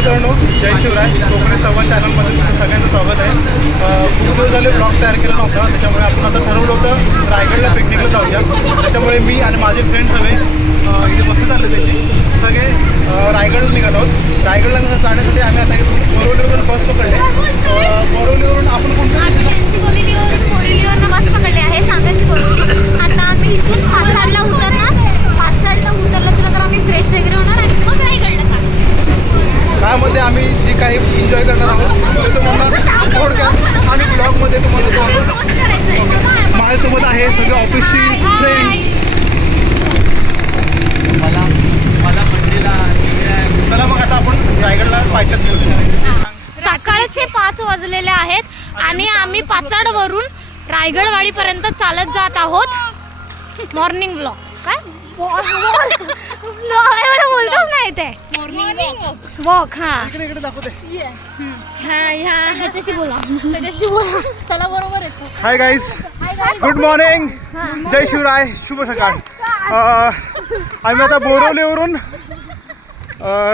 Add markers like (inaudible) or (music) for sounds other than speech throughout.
मित्रांनो जय शिवराय. कोकणी संवाद चॅनलमध्ये तुमचं सगळ्यांचं स्वागत आहे. खूप दिवस झाले ब्लॉग तयार केला नव्हता त्याच्यामुळे आपण आता ठरवलं होतं रायगडला पिकनिकला जाऊया. त्याच्यामुळे मी आणि माझे फ्रेंड सगळे इथे बसत चालले त्याची सगळे रायगडला निघालो आहोत. रायगडला जाण्यासाठी आम्ही आता बोरवलीवरून बस पकडले बोरवलीवरून आपण कोणतं आम्ही एनसी बोरिवलीवरून बोरिवलीवरनं बस पकडली आहे सांगाशी बोरिवली आता आम्ही इथून पाचसाडला उतरणार. पाचसाडला उतरल्याच्या नंतर आम्ही फ्रेश वगैरे होणार आणि मग रायगडला जाणार त्यामध्ये आम्ही जी काही एन्जॉय करणार आहोत ते तुम्हाला थोडक्यात आणि ब्लॉगमध्ये तुम्हाला आहे माझ्यासोबत आहे सगळे ऑफिसची फ्रेंड मला मला मंडीला चला मग आता आपण रायगडला पायथ्याच घेऊया सकाळचे पाच वाजलेले आहेत आणि आम्ही पाचाडवरून रायगडवाडीपर्यंत चालत जात आहोत. मॉर्निंग एवढं (laughs) बोलतोच नाही ते. मॉर्निंग वॉक हा. इकडे इकडे दाखवते ह्या ह्या ह्याच्याशी बोला. त्याच्याशी बोला. चला बरोबर येतो हाय गाईज गुड मॉर्निंग जय शिवराय. शुभ सकाळ. आम्ही आता बोरवलीवरून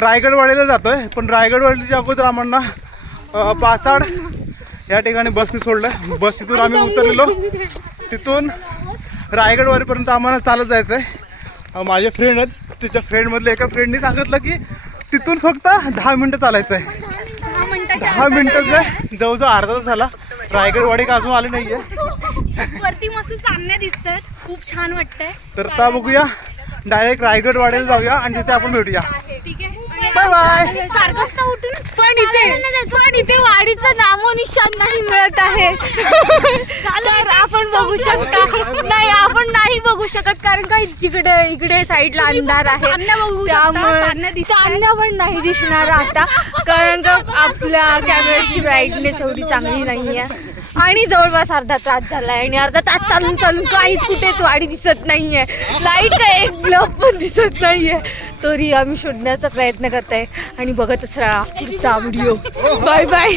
रायगडवाडीला जातोय. पण रायगडवाडीच्या अगोदर आम्हाला पाचाड या ठिकाणी बसने सोडलं. बस तिथून आम्ही उतरलेलो. तिथून रायगडवाडीपर्यंत आम्हाला चालत जायचं आहे माझे फ्रेंड आहेत. त्याच्या फ्रेंडमधल्या एका फ्रेंडनी सांगितलं की तिथून फक्त दहा मिनटं चालायचं आहे दहा मिनटं जवळजवळ अर्धा तास झाला. रायगडवाडी का अजून आली नाहीये. वरती मस्त चांदण्या दिसतात खूप छान वाटतंय. तर आता बघूया. डायरेक्ट रायगडवाडीला जाऊया आणि तिथे आपण भेटूया. ठीक आहे. बाय बाय सारखंच उठून पण इथे पण इथे वाडीचं नामोनिशान नाही मिळत आहे. (laughs) तर आपण बघू शकता. नाही आपण नाही बघू शकत कारण का जिकडे इकडे साईडला अंधार आहे. त्यामुळे चांदण्या पण नाही दिसणार आता कारण का आपल्या कॅमेऱ्याची ब्राईटनेस एवढी चांगली नाही आहे आणि जवळपास अर्धा तास झालाय आणि अर्धा तास चालून चालून काहीच कुठेच वाडी दिसत नाहीये. लाइट काय एक ब्लॉक पण दिसत नाहीये. तरी आम्ही शोधण्याचा प्रयत्न करत आहे आणि बघतच राहा पुढचा व्हिडिओ बाय बाय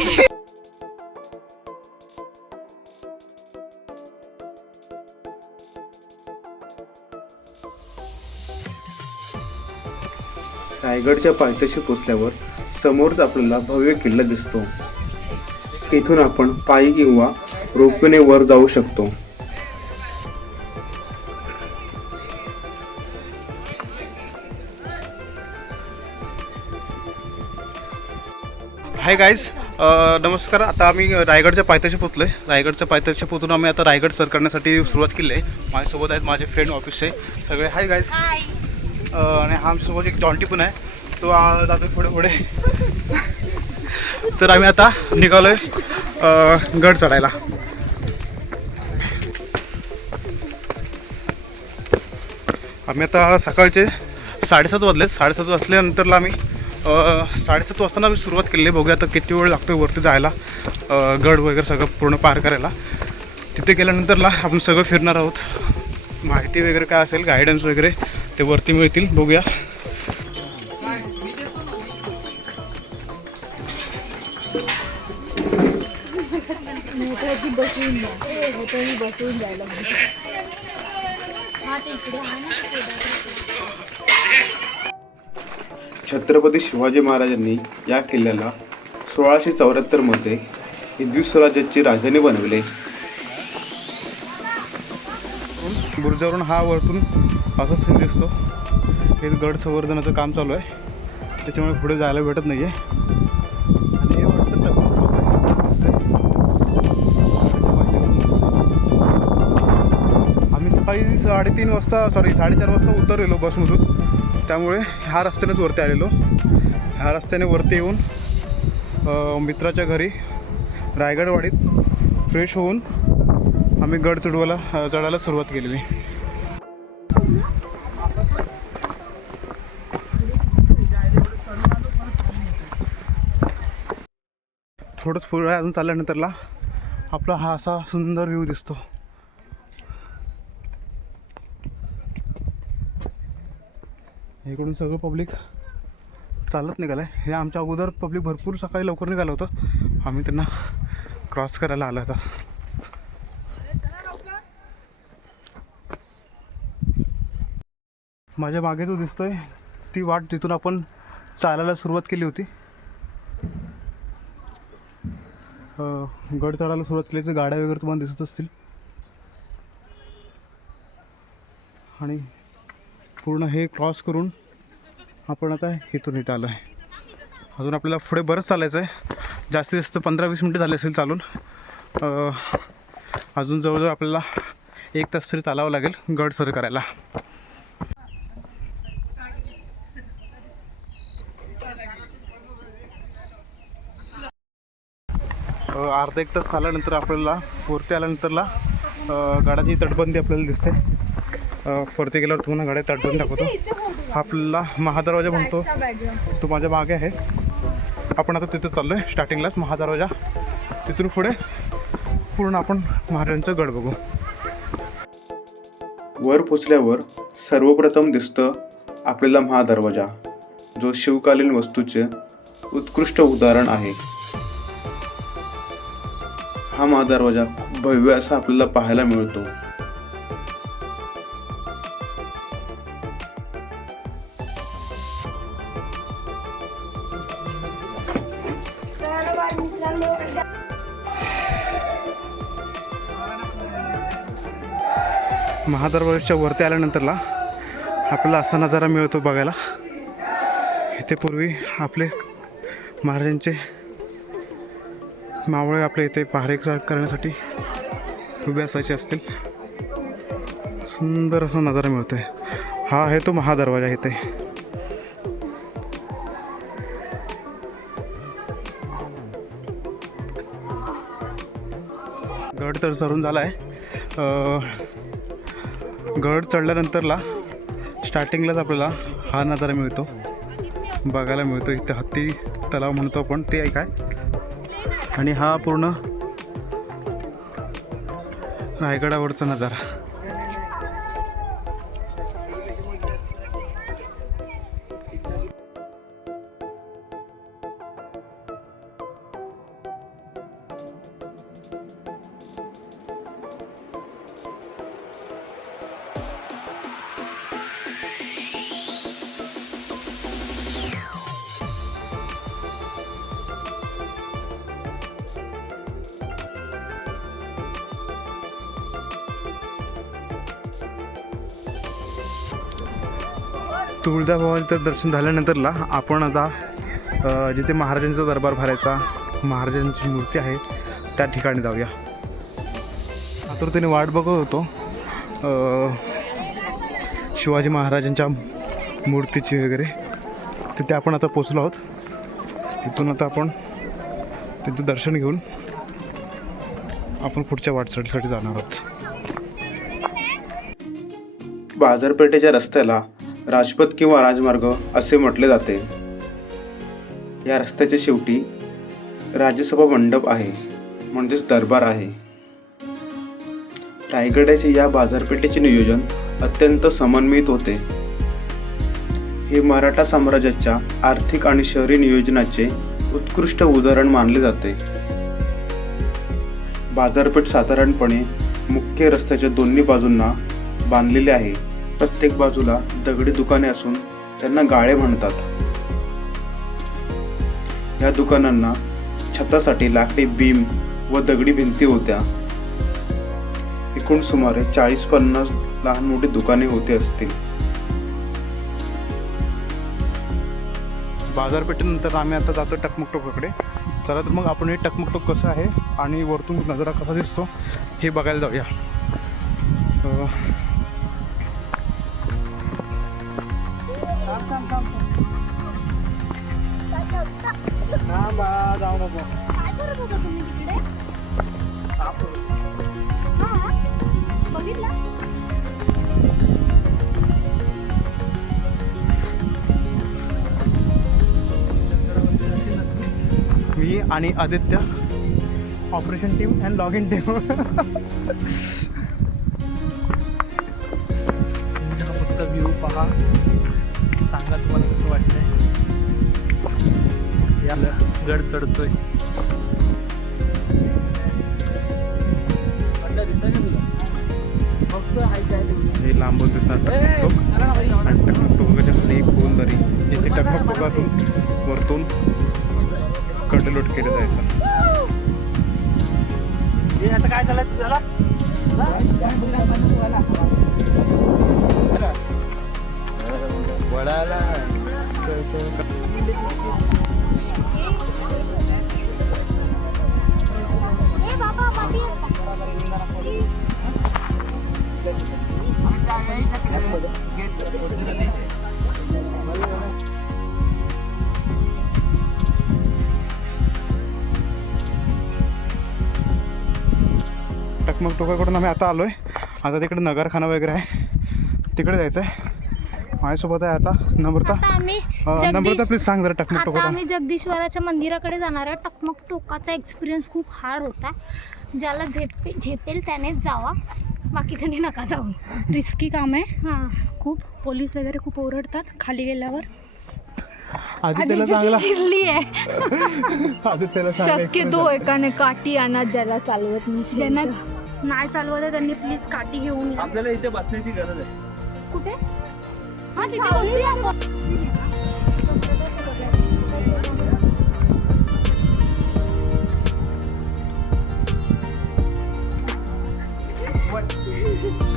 रायगडच्या पायथ्याशी पोचल्यावर समोरच आपल्याला भव्य किल्ला दिसतो. इथून आपण पायी किंवा रोपवेने वर जाऊ शकतो. हाय गाईज नमस्कार. आता आम्ही रायगडच्या पायथ्याशी पोचलो आहे रायगडच्या पायथ्याशी पोचून आम्ही आता रायगड सर करण्यासाठी सुरुवात केली आहे. माझ्यासोबत आहेत माझे फ्रेंड ऑफिसचे सगळे हाय गाईज आणि हा आमच्यासोबत एक जॉन्टी पण आहे. तो जातो पुढे पुढे. तर आम्ही आता निघालोय आहे गड चढायला. आम्ही आता सकाळचे साडेसात वाजले साडेसात वाजल्यानंतरला आम्ही साडेसात वाजताना आम्ही सुरुवात केली आहे बघूया आता किती वेळ लागतो वरती जायला गड वगैरे सगळं पूर्ण पार करायला. तिथे गेल्यानंतरला आपण सगळं फिरणार आहोत. माहिती वगैरे काय असेल गायडन्स वगैरे ते वरती मिळतील बघूया. छत्रपती शिवाजी महाराजांनी या किल्ल्याला सोळाशे चौऱ्याहत्तरमध्ये हिंदवी स्वराज्याची राजधानी बनवले. बुर्जावरून हा वरतून असा सीन दिसतो. हे गड संवर्धनाचं काम चालू आहे. त्याच्यामुळे पुढे जायला भेटत नाही आहे आणि हे वाटतं टकमक आम्ही सकाळी साडेतीन वाजता सॉरी साडेचार वाजता उतरलेलो बसमधून. त्यामुळे ह्या रस्त्यानेच वरती आलेलो. ह्या रस्त्याने वरती येऊन मित्राच्या घरी रायगडवाडीत फ्रेश होऊन आम्ही गड चढवायला चढायला सुरुवात केलेली. थोडंच पुढे अजून चालल्यानंतरला आपला हा असा सुंदर व्ह्यू दिसतो. इकडून सगळं पब्लिक चालत निघालं आहे हे आमच्या अगोदर पब्लिक भरपूर सकाळी लवकर निघालं होतं. आम्ही त्यांना क्रॉस करायला आला होता. माझ्या मागे जो दिसतोय ती वाट तिथून आपण चालायला सुरुवात केली होती. गड चढायला सुरुवात केली तर गाड्या वगैरे तुम्हाला दिसत असतील. आणि पूर्ण हे क्रॉस करून आपण आता इथून इथं आलो आहे अजून आपल्याला पुढे बरंच चालायचं आहे जास्तीत जास्त पंधरा वीस मिनटं झाले असेल चालून. अजून जवळजवळ आपल्याला एक तास तरी चालावं लागेल गड सर करायला. अर्धा एक तास झाल्यानंतर आपल्याला वरती आल्यानंतरला अ, गाडाची तटबंदी आपल्याला दिसते. फरती गेल्यावर तुम्हाला गाड्या तटबंदी दाखवतो. हा आपल्याला महादरवाजा म्हणतो. तो माझ्या मागे आहे. आपण आता तिथं चाललो आहे स्टार्टिंगलाच महादरवाजा. तिथून पुढे पूर्ण आपण महाराजांचं गड बघू. वर पोचल्यावर सर्वप्रथम दिसतं आपल्याला महादरवाजा जो शिवकालीन वस्तूचे उत्कृष्ट उदाहरण आहे. हा महादरवाजा खूप भव्य असा आपल्याला पाहायला मिळतो. महादरवाजाच्या वरती आल्यानंतरला आपल्याला असा नजारा मिळतो बघायला. इथे पूर्वी आपले महाराजांचे मावळे आपल्या इथे पहारे करण्यासाठी उभे असायचे असतील. सुंदर असा नजारा मिळतोय. हा आहे तो महादरवाजा इथे. गड तर चढून झाला आहे गड चढल्यानंतरला स्टार्टिंगलाच आपल्याला हा नजारा मिळतो. बघायला मिळतो. इथे हत्ती तलाव म्हणतो आपण. ते आहे काय? आणि हा पूर्ण रायगडावरचा नजारा. तुळजाभवानीचं दर्शन झाल्यानंतरला आपण आता जिथे महाराजांचा दरबार भरायचा महाराजांची मूर्ती आहे त्या ठिकाणी जाऊया. आतुरतेने वाट बघत होतो. शिवाजी महाराजांच्या मूर्तीची वगैरे. तिथे आपण आता पोचलो आहोत. तिथून आता आपण तिथे दर्शन घेऊन आपण पुढच्या वाटचालीसाठी जाणार आहोत. बाजारपेठेच्या रस्त्याला राजपथ किंवा राजमार्ग असे म्हटले जाते. या रस्त्याच्या शेवटी राज्यसभा मंडप आहे म्हणजेच दरबार आहे. रायगडाचे या बाजारपेठेचे नियोजन अत्यंत समन्वित होते. हे मराठा साम्राज्याच्या आर्थिक आणि शहरी नियोजनाचे उत्कृष्ट उदाहरण मानले जाते. बाजारपेठ साधारणपणे मुख्य रस्त्याच्या दोन्ही बाजूंना बांधलेले आहे. प्रत्येक बाजूला दगडी दुकाने असून त्यांना गाळे म्हणतात. या दुकानांना छतासाठी लाकडी बीम व दगडी भिंती होत्या. एकूण सुमारे चाळीस पन्नास लहान मोठी दुकाने होती असतील. बाजारपेठेनंतर आम्ही आता जातो टकमकटोकाकडे. चला तर मग आपण हे टकमकटोक कसं आहे आणि वरतून नजारा कसा दिसतो हे बघायला जाऊया. अं, काय करत होता तुम्ही तिकडे हा? बघितलं मी आणि Aditya operation team and log in team फक्त व्ह्यू पहा वाटतंय. याला गड चढतोय. हे आणि खाली एक जिथे वरतून कडेलोट केलं जायचं. हे आता काय झालं? तुला ए बाबा टकमक टोकाकडून आम्ही आता आलो आहे आता तिकडे नगरखाना वगैरे आहे. तिकडे जायचं आहे माझ्यासोबत आहे आता नम्रता. आम्ही नम्रता जगदीश प्लीज सांग जरा टकमक आता टोकाचा आम्ही जगदीश्वराच्या मंदिराकडे जाणार आहे टकमक टोकाचा एक्सपिरियन्स खूप हार्ड होता. ज्याला झेपे झेपेल त्यानेच जावा. बाकी त्यांनी नका जाऊ. रिस्की काम आहे. हां. खूप पोलीस वगैरे खूप ओरडतात खाली गेल्यावर. आधी त्याला चांगला चिरली आहे. (laughs) आधी त्याला चांगला शक्यतो एकाने काठी आणत ज्याला चालवत नाही. ज्यांना नाही चालवत आहे त्यांनी प्लीज काठी घेऊन या. आपल्याला इथे बसण्याची गरज आहे. कुठे? हा तिथे बसूया. आपण. Woohoo! (laughs)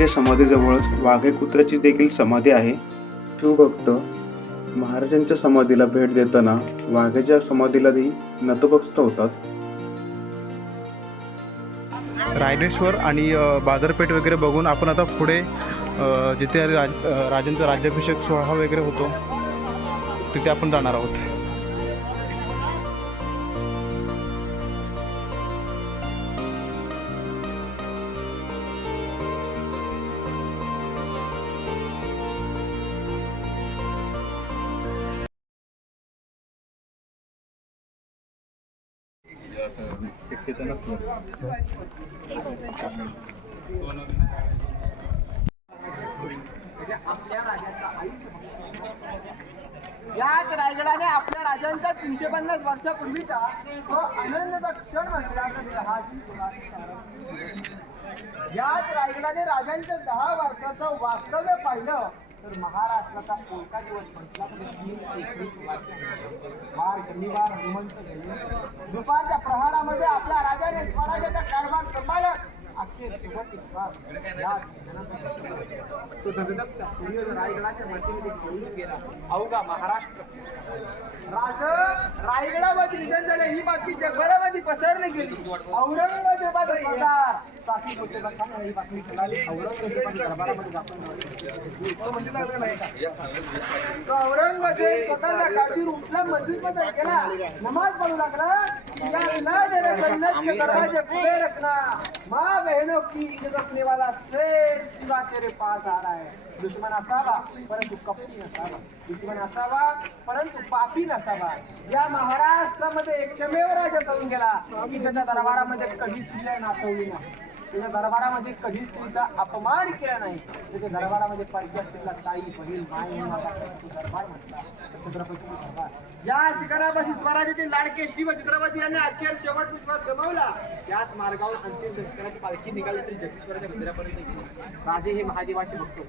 महाराजांच्या समाधीजवळच वाघे कुत्र्याची देखील समाधी आहे. शिवभक्त महाराजांच्या समाधीला भेट देताना वाघ्याच्या समाधीलाही नतभक्त होतात. रायडेश्वर आणि बाजारपेठ वगैरे बघून आपण आता पुढे जिथे राज राजांचा राज्याभिषेक सोहळा वगैरे होतो तिथे आपण जाणार आहोत. याच रायगडाने राजांच्या दहा वर्षाचं वास्तव्य पाहिलं तर महाराष्ट्राचा कोणता दिवस म्हटला वार म्हणजे शनिवार हनुमंत दुपारच्या प्रहारामध्ये आपल्या राजाने स्वराज्याचा कारभार सांभाळत तो धगधगता रायगडाच्या घेऊन गेला अवघा महाराष्ट्र राज रायगडामध्ये निधन झालं ही बातमी जगभरामध्ये पसरली गेली औरंगजेबाचा पसार साथी ही बातमी कळाली औरंगजेबाच्या दरबारामध्ये औरंगजेब स्वतःला काठीवर उठला मस्जिदमध्ये गेला नमाज पडू लागला रखना बहनों की इज्जत रखने वाला श्रेष्ठ शिवा तेरे पास आ रहा है। दुश्मन असावा परंतु कपटी नसावा दुश्मन असावा परंतु पापी नसावा। या महाराष्ट्रामध्ये एकमेव राजा जाऊन गेला. की त्याच्या दरबारामध्ये कधीच तिला नाचवली नाही त्याच्या दरबारामध्ये कधी स्त्रीचा अपमान केला नाही. त्याच्या दरबारामध्ये परिचय तिला ताई बहीण माय दरबार म्हटला. छत्रपती दरबार या ठिकाणापासून स्वराज्याचे लाडके शिव छत्रपती यांनी अखेर शेवट विश्वास गमावला. त्याच मार्गावर अंतिम संस्काराची पालखी निघाली तरी जगदीश्वराच्या मंदिरापर्यंत राजे हे महादेवाचे भक्त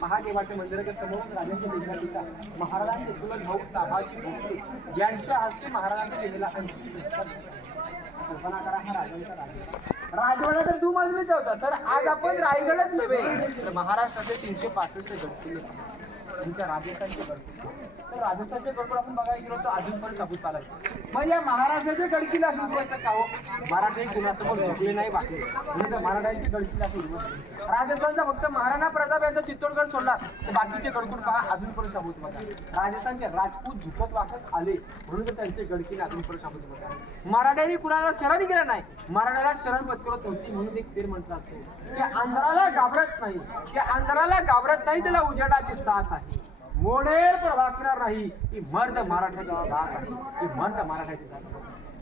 महादेवाच्या मंदिराच्या समोर राजांच्या देशाचा महाराजांचे चुलत भाऊ साभाजी भोसले यांच्या हस्ते महाराजांच्या देवीला अंतिम संस्कार राजवाडा तर तू मजलीचा होता तर आज आपण रायगडच नव्हे. तर महाराष्ट्राचे तीनशे पासष्ट गडकिल्ले. राजस्थानचे गडकिल्ले. तर राजस्थानचे गडबड आपण बघायला गेलो तर अजून पण शाबूत चालायचे मग या महाराष्ट्राचे गडकिल्ले सुरू उद्ध्वस्त का हो? मराठी कुणासमोर झुकले नाही बाकी. म्हणून त्या मराठ्यांचे गडकिल्ले राजस्थानचा फक्त महाराणा प्रताप यांचा चित्तोडगड सोडला तर बाकीचे गडकुड पहा अजून पण शाबूत बघा. राजस्थानचे राजपूत झुकत वाकत आले म्हणून तर त्यांचे गडकिल्ले अजून पण शाबूत बघा. मराठ्यांनी कुणाला शरण केलं नाही? मराठ्याला शरण पत्करत होती म्हणून एक शेर म्हणतात की आंध्राला घाबरत नाही. की आंध्राला घाबरत नाही त्याला उजेडाची साथ आहे. मोडेल पर वाकणार नाही की मर्द मराठ्याची साथ आहे. की मर्द मराठ्याची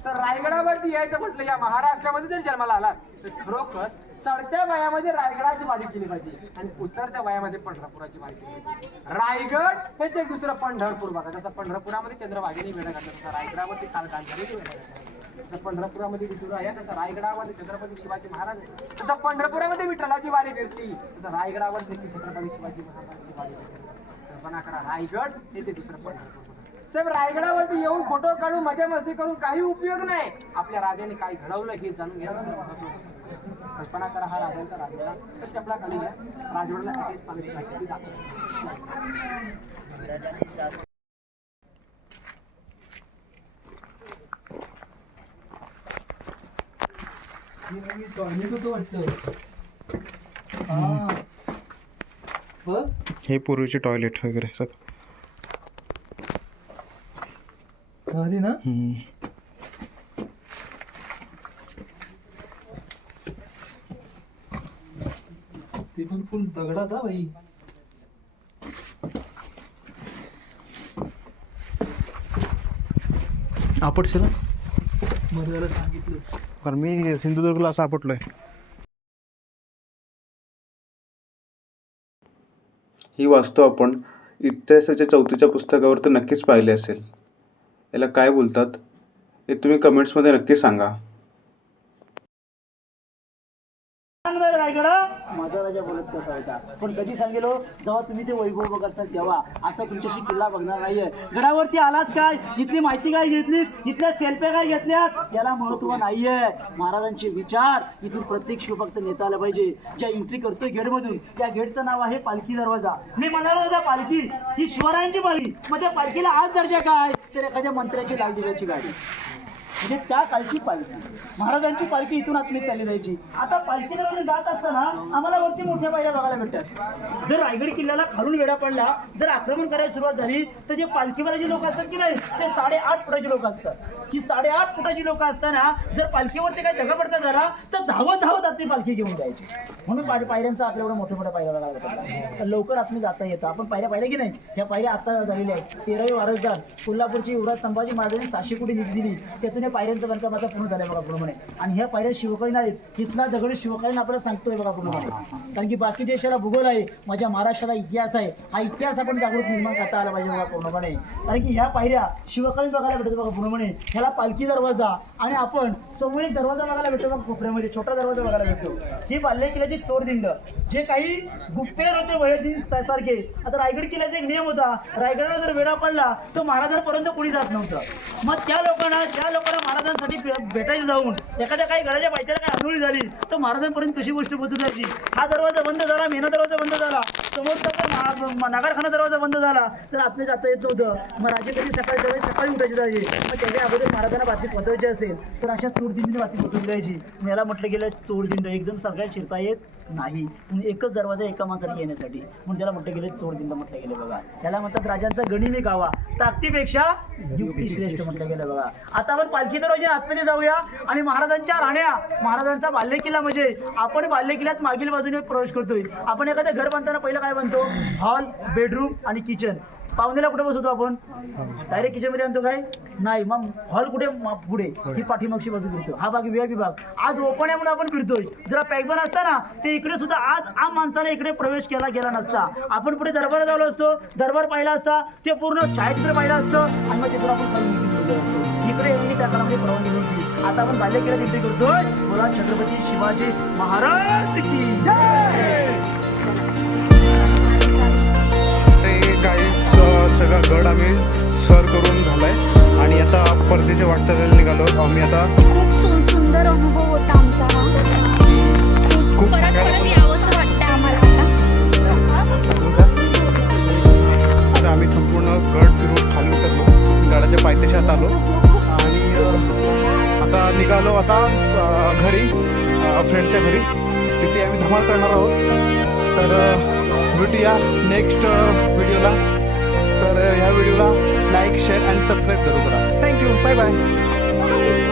सर रायगडावरती यायचं म्हटलं या महाराष्ट्रामध्ये जर जन्माला आला तर खरोखर चढत्या वयामध्ये रायगडाची वाढी केली पाहिजे आणि उतरत्या वयामध्ये पंढरपुराची वाढी केली पाहिजे. रायगड हे ते दुसरं पंढरपूर बघा. जसं पंढरपुरामध्ये चंद्रभागेने वेळ घातला तसं रायगडावरती काल गांधारीने वेळ घातला पंढरपुरामध्ये विठुर आहे तसं रायगडामध्ये छत्रपती शिवाजी महाराज तसं पंढरपुरामध्ये विठ्ठलाची वारी फिरती. तसं रायगडावर देखील छत्रपती शिवाजी महाराजांची वारी फिरते. करा रायगड हे ते दुसरं पंढरपूर साहेब रायगडावरती येऊन फोटो काढून मजा मस्ती करून काही उपयोग नाही आपल्या राजाने काय घडवलं हे जाणून घ्या कल्पना करा हा राजांचा राजवाडा तर चपला खाली घ्या राजवाड्याला ऍड्रेस पाण्याची माहिती दाखवा हे पूर्वीचे टॉयलेट वगैरे सगळं. ना. ते पण फुल दगडात हा बाई. आपटशील? ना? मर्दाला सांगितलंच कारण मी सिंधुदुर्गला सापडलोय ही वास्तू आपण इतिहासाच्या चौथीच्या पुस्तकावर तर नक्कीच पाहिली असेल. याला काय बोलतात? हे तुम्ही कमेंट्समध्ये नक्की सांगा. माझा राजा बोलत कसा पण कधी सांगेलो जेव्हा तुम्ही ते वैभव बघाल तेव्हा. असा तुमच्याशी किल्ला बघणार नाहीये. गडावरती आलात काय? इथली माहिती काय घेतली? इथल्या सेल्फ्या काय घेतल्यात? याला महत्त्व नाहीये. महाराजांचे विचार इथून प्रत्येक शिवभक्त नेता आला पाहिजे. ज्या एंट्री करतोय गेटमधून त्या गेटचं नाव आहे पालखी दरवाजा. मी म्हणालो होता पालखी ही शिवरायांची पालखी. मग त्या पालखीला आज दर्जा काय? तर एखाद्या मंत्र्याची लालदिव्याची गाडी. म्हणजे त्या कालची पालखी. महाराजांची पालखी इथून आतमध्ये चालली जायची. आता पालखी आपण जात असताना आम्हाला वरती मोठ्या पायऱ्या बघायला भेटतात. जर रायगड किल्ल्याला खालून वेढा पडला जर आक्रमण करायला सुरुवात झाली तर जे पालखीवाले लोक असतात की नाही ते साडेआठ फुटाची लोक असतात. की साडेआठ फुटाची लोक असताना जर पालखीवरती काही धगा पडता झाला तर धावत धावत आतली पालखी घेऊन जायची. म्हणून पाय- पायऱ्यांचा आपल्या एवढ्या मोठ्या मोठ्या पायऱ्या बघायला भेटतात. तर लवकर आतमध्ये जाता येतं. आपण पायऱ्या पाहिल्या की नाही? ह्या पायऱ्या आता झालेल्या आहेत. तेरावी वारसदार कोल्हापूरची युवराज संभाजी महाराजांनी सहाशे कोटी निधी दिली. त्यातून पायऱ्यांचं बांधकाम आता पूर्ण झालं बघा पूर्णपणे. आणि ह्या पायऱ्या शिवकालीन आहेत. इथला दगड शिवकालीन आपल्याला सांगतोय बघा पूर्णपणे. कारण की बाकी देशाला भूगोल आहे माझ्या महाराष्ट्राला इतिहास आहे हा इतिहास आपण जागृत निर्माण करता आला पाहिजे बघा पूर्णपणे. कारण की ह्या पायऱ्या शिवकालीन बघायला भेटतात बघा पूर्णपणे. ह्याला पालखी दरवाजा आणि आपण समोर एक दरवाजा बघायला भेटतो बघा कोपऱ्यामध्ये छोटा दरवाजा बघायला भेटतो. ही बाल्य किल्ल्याची चोरदिंड. जे काही गुप्तेर होते वयोधीन सारखे आता रायगड किल्ल्याचा एक नियम होता. रायगडला जर वेळा पडला तर महाराजांपर्यंत कोणी जात नव्हतं. मग त्या लोकांना त्या लोकांना महाराजांसाठी भेटायला जाऊन एखाद्या काही घराच्या पायथ्याला काही आंदोळी झाली तर महाराजांपर्यंत कशी गोष्ट पोहोचवायची हा दरवाजा बंद झाला मेना दरवाजा बंद झाला. समोरचा महा- नागारखाना दरवाजा बंद झाला तर आपल्या जाता येत नव्हतं. मग राजे कधी सकाळी सकाळी सकाळी उठायचे जायची मग त्याच्या अगोदर महाराजांना बातमी पोहोचवायची असेल तर अशा चोरदिंडीने बातमी पोहोचवली जायची. याला म्हटलं गेलं चोरदिंड एकदम सगळ्यात शिरता येत नाही. तुम्ही एकच दरवाजा एका माणसाने येण्यासाठी. म्हणून त्याला म्हटलं गेले चोरदिंड म्हटलं गेलं बघा. त्याला म्हणतात राजांचा गणिमी गावा. ताकदीपेक्षा युक्ती श्रेष्ठ म्हटलं गेलं बघा. आता आपण पालखी दरवाजे आतमध्ये जाऊया आणि महाराजांच्या राण्या महाराजांचा बाल्य किल्ला म्हणजे आपण बाल्य किल्ल्यात मागील बाजूने प्रवेश करतोय. आपण एखादं घर बांधताना पहिलं काय बांधतो? हॉल बेडरूम आणि किचन पाहुण्याला कुठे बसवतो आपण? डायरेक्ट किचनमध्ये आणतो काय? नाही मग हॉल कुठे? पुढे. ही पाठीमागची बाजू फिरतो. हा भाग व्ही भाग आज ओपन आहे म्हणून आपण फिरतोय. जरा पॅकबन असता ना ते इकडे सुद्धा आज आम माणसाने इकडे प्रवेश केला गेला नसता. आपण पुढे दरबारात आलो असतो दरबार पाहिला असता ते पूर्ण छायाचित्र पाहिलं असतं आणि मग तिथून आपण. इकडे यांनी त्या काळामध्ये परवानगी नव्हती. आता आपण बाल्य केला तिथे करतोय. बोला छत्रपती शिवाजी महाराज की सगळा गड आम्ही सर करून झालाय. आणि आता परतीच्या वाटचालीला निघालो. आम्ही आता खूप सुंदर अनुभव होता आमचा खूप परत परत यावंसं वाटतं आम्हाला आता. आता आम्ही संपूर्ण गड फिरून खाली उतरलो. गडाच्या पायथ्याशात आलो. आणि आता निघालो आता घरी फ्रेंडच्या घरी. तिथे आम्ही धमाल करणार आहोत. तर भेटूया नेक्स्ट व्हिडिओला ह्या व्हिडिओला लाईक शेअर अँड सबस्क्राईब जरूर करा. Thank you bye bye